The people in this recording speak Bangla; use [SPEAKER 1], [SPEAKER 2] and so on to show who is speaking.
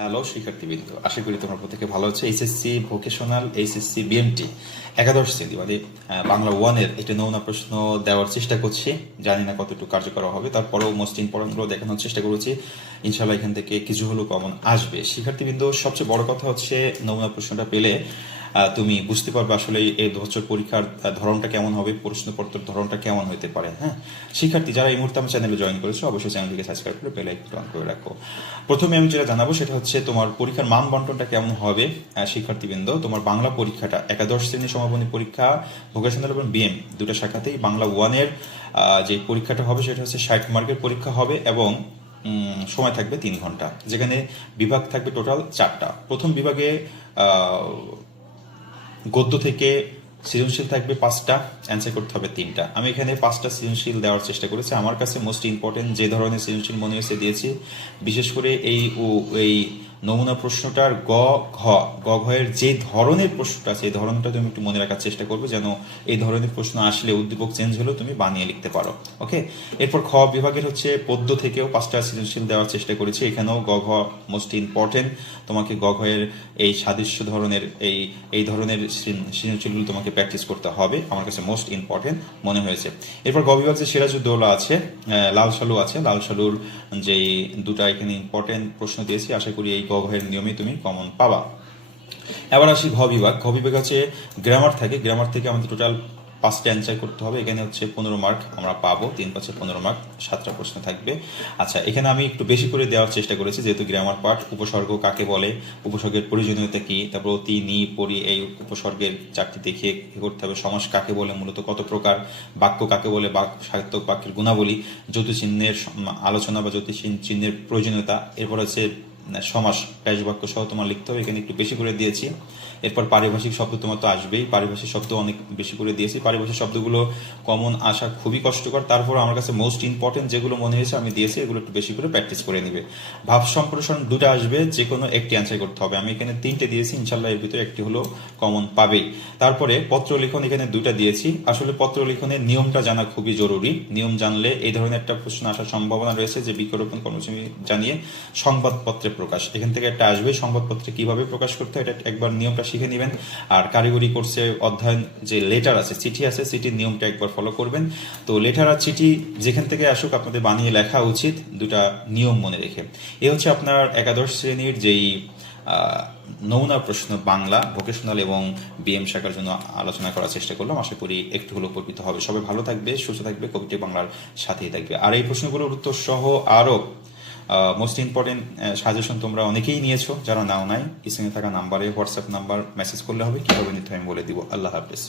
[SPEAKER 1] হ্যালো, শিক্ষার্থীবৃন্দ। আশা করি তোমরা প্রত্যেকে ভালো হচ্ছে এইচএসসি ভোকেশনাল, এইচএসসি বিএমটি একাদশ শ্রেণি মানে বাংলা ওয়ানের একটি নমুনা প্রশ্ন দেওয়ার চেষ্টা করছি। জানি না কতটুকু কার্যকর হবে। তারপরেও মোস্ট ইম্পর্টেন্টগুলো দেখানোর চেষ্টা করেছি। ইনশাল্লাহ এখান থেকে কিছু হলেও কমন আসবে। শিক্ষার্থীবৃন্দ, সবচেয়ে বড় কথা হচ্ছে, নমুনা প্রশ্নটা পেলে তুমি বুঝতে পারবে আসলে এই বছর পরীক্ষার ধরনটা কেমন হবে, প্রশ্নপত্রের ধরনটা কেমন হতে পারে হ্যাঁ? শিক্ষার্থী, যারা এই মুহূর্তে আমার চ্যানেলে জয়েন করেছ, অবশ্যই চ্যানেলটিকে সাবস্ক্রাইব করে বেল আইকনটা অন করে রাখো। প্রথমে আমি যেটা জানাব সেটা হচ্ছে তোমার পরীক্ষার মান বন্টনটা কেমন হবে শিক্ষার্থীবৃন্দ? তোমার বাংলা পরীক্ষাটা, একাদশ শ্রেণি সমাপনী পরীক্ষা ভোকেশনাল এবং বিএম দুটো শাখাতেই বাংলা ওয়ানের যে পরীক্ষাটা হবে সেটা হচ্ছে ষাট মার্কের পরীক্ষা হবে এবং সময় থাকবে তিন ঘণ্টা, যেখানে বিভাগ থাকবে টোটাল চারটা। প্রথম বিভাগে গদ্য থেকে সৃজনশীল থাকবে পাঁচটা অ্যান্সার করতে হবে তিনটা। আমি এখানে পাঁচটা সৃজনশীল দেওয়ার চেষ্টা করেছি। আমার কাছে মোস্ট ইম্পর্টেন্ট যে ধরনের সৃজনশীল মনে হয়েছে দিয়েছি। বিশেষ করে এই এই নমুনা প্রশ্নটার গ, ঘ, গ, ঘয়ের যে ধরনের প্রশ্নটা আছে, এই ধরনটা তুমি একটু মনে রাখার চেষ্টা করবে যেন এই ধরনের প্রশ্ন আসলে উদ্দীপক চেঞ্জ হলেও তুমি বানিয়ে লিখতে পারো ওকে এরপর খ বিভাগের হচ্ছে পদ্য থেকেও পাঁচটা সৃজনশীল দেওয়ার চেষ্টা করেছি, এখানেও গ, ঘ মোস্ট ইম্পর্টেন্ট তোমাকে গ, ঘয়ের এই সাদৃশ্য ধরনের, এই এই ধরনের সৃজনশীলগুলো তোমাকে প্র্যাকটিস করতে হবে, আমার কাছে মোস্ট ইম্পর্টেন্ট মনে হয়েছে। এরপর গ বিভাগ যে সিরাজউদ্দৌলা আছে লাল সালু আছে, লাল সালুর যে দুটা এখানে ইম্পর্টেন্ট প্রশ্ন দিয়েছি, আশা করি এই ঘয়ের নিয়মে তুমি কমন পাবা। এবার আসি ঘ বিভাগ। ঘ বিভাগ হচ্ছে গ্রামার থাকে। গ্রামার থেকে আমাদের টোটাল পাঁচটা অ্যান্সার করতে হবে। এখানে হচ্ছে পনেরো মার্ক আমরা পাবো। তিন পাঁচে পনেরো মার্ক সাতটা প্রশ্ন থাকবে। আচ্ছা এখানে আমি একটু বেশি করে দেওয়ার চেষ্টা করেছি, যেহেতু গ্রামার পার্ট উপসর্গ কাকে বলে, উপসর্গের প্রয়োজনীয়তা কি, তারপর অতি, নি, পরি, এই উপসর্গের চারটি দেখে কি করতে হবে, সমাস কাকে বলে, মূলত কত প্রকার, বাক্য কাকে বলে, বাক, সাহিত্যক বাক্যের গুণাবলী জ্যোতিচিহ্নের আলোচনা বা জ্যোতিষ চিহ্নের প্রয়োজনীয়তা, এরপর হচ্ছে সমাস প্রায়শ বাক্য সহ তোমার লিখতে হবে এখানে একটু বেশি করে দিয়েছি। এরপর পারিভাষিক শব্দ তোমার তো আসবেই। পারিভাষিক শব্দ অনেক বেশি করে দিয়েছি। পারিভাষিক শব্দগুলো কমন আসা খুবই কষ্টকর। তারপর আমার কাছে মোস্ট ইম্পর্টেন্ট যেগুলো মনে হয়েছে আমি দিয়েছি, এগুলো একটু বেশি করে প্র্যাকটিস করে নিবে। ভাব সম্প্রসারণ দুটো আসবে যে কোনো একটি অ্যান্সার করতে হবে। আমি এখানে তিনটে দিয়েছি ইনশাল্লাহ এর ভিতরে একটি হলো কমন পাবেই। তারপরে পত্র লিখন এখানে দুটা দিয়েছি। আসলে পত্র লিখনের নিয়মটা জানা খুবই জরুরি। নিয়ম জানলে এই ধরনের একটা প্রশ্ন আসার সম্ভাবনা রয়েছে যে বৃক্ষরোপণ কর্মসূচি জানিয়ে সংবাদপত্রে প্রকাশ। এখান থেকে একটা আসবে, সংবাদপত্রে কীভাবে প্রকাশ করতে হয়, এটা একবার নিয়মটা শিখে নেবেন। আর কারিগরি কোর্সে অধ্যয়ন যে লেটার আছে, চিঠি আছে, চিঠির নিয়মটা একবার ফলো করবেন। তো লেটার আর চিঠি যেখান থেকে আসুক আপনাদের বানিয়ে লেখা উচিত, দুটা নিয়ম মনে রেখে। এ হচ্ছে আপনার একাদশ শ্রেণির যেই নমুনা প্রশ্ন বাংলা ভোকেশনাল এবং বিএম শাখার জন্য আলোচনা করার চেষ্টা করলাম। আশা করি একটু হলেও উপকৃত হবে। সবাই ভালো থাকবে, সুস্থ থাকবে, কবিটি বাংলার সাথেই থাকবে। আর এই প্রশ্নগুলোর উত্তর সহ আরও মোস্ট ইম্পর্টেন্ট সাজেশন তোমরা অনেকেই নিয়েছো, যারা নাও নাই। স্ক্রিনে থাকা নাম্বারে হোয়াটসঅ্যাপ নাম্বার মেসেজ করলে হবে, কীভাবে নিতে আমি বলে দিব। আল্লাহ হাফেজ।